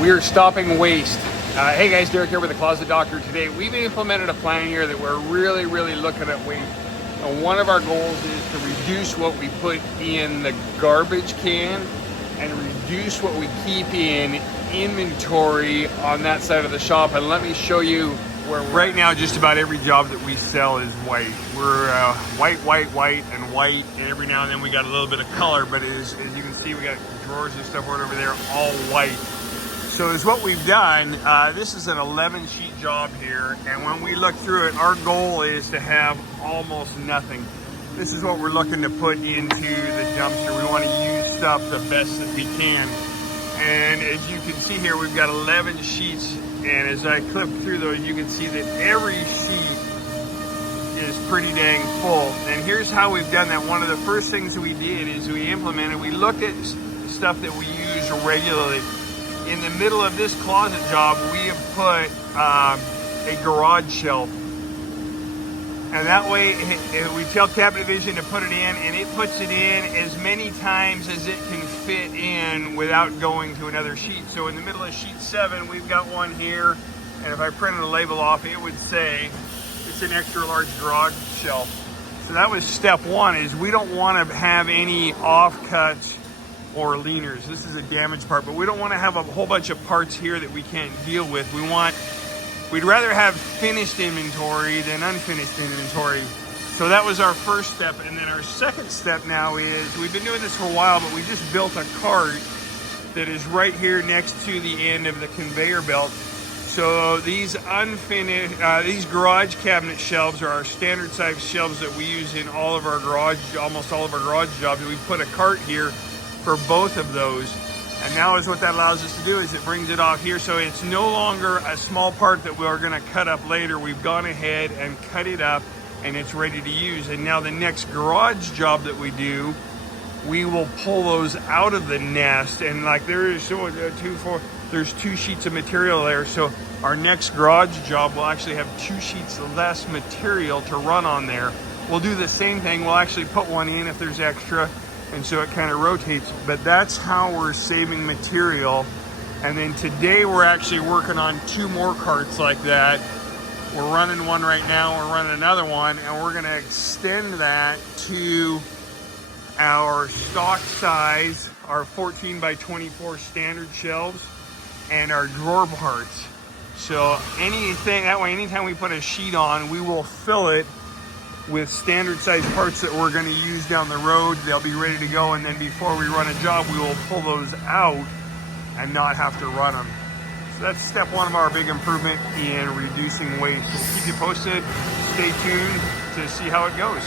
We are stopping waste. Hey guys, Derek here with the Closet Doctor. Today we've implemented a plan here that we're really looking at waste. And one of our goals is to reduce what we put in the garbage can and reduce what we keep in inventory on that side of the shop. And let me show you where right now just about every job that we sell is white. We're white, and white, and every now and then we got a little bit of color, but as you can see, we got drawers and stuff right over there, all white. So is what we've done, this is an 11 sheet job here, and when we look through it, our goal is to have almost nothing. This is what we're looking to put into the dumpster. We want to use stuff the best that we can. And as you can see here, we've got 11 sheets, and as I clip through those, you can see that every sheet is pretty dang full. And here's how we've done that. One of the first things we did is we looked at stuff that we use regularly. In the middle of this closet job, we have put a garage shelf. And that way, we tell Cabinet Vision to put it in, and it puts it in as many times as it can fit in without going to another sheet. So in the middle of sheet 7, we've got one here, and if I printed a label off, it would say it's an extra large garage shelf. So that was step 1, is we don't want to have any offcuts or leaners. This is a damaged part, but we don't want to have a whole bunch of parts here that we can't deal with. We'd rather have finished inventory than unfinished inventory. So that was our first step. And then our second step now is, we've been doing this for a while, but we just built a cart that is right here next to the end of the conveyor belt. So these unfinished, these garage cabinet shelves are our standard size shelves that we use in all of our almost all of our garage jobs. We put a cart here for both of those. And now is what that allows us to do, is it brings it off here. So it's no longer a small part that we're gonna cut up later. We've gone ahead and cut it up, and it's ready to use. And now the next garage job that we do, we will pull those out of the nest. And like there's 2 sheets of material there. So our next garage job will actually have 2 sheets less material to run on there. We'll do the same thing. We'll actually put one in if there's extra, and so it kind of rotates. But that's how we're saving material. And then today we're actually working on 2 more carts like that. We're running one right now, we're running another one, and we're gonna extend that to our stock size, our 14 by 24 standard shelves, and our drawer parts. So that way, anytime we put a sheet on, we will fill it with standard size parts that we're going to use down the road. They'll be ready to go, and then before we run a job, we will pull those out and not have to run them. So that's step 1 of our big improvement in reducing waste. We'll keep you posted. Stay tuned to see how it goes.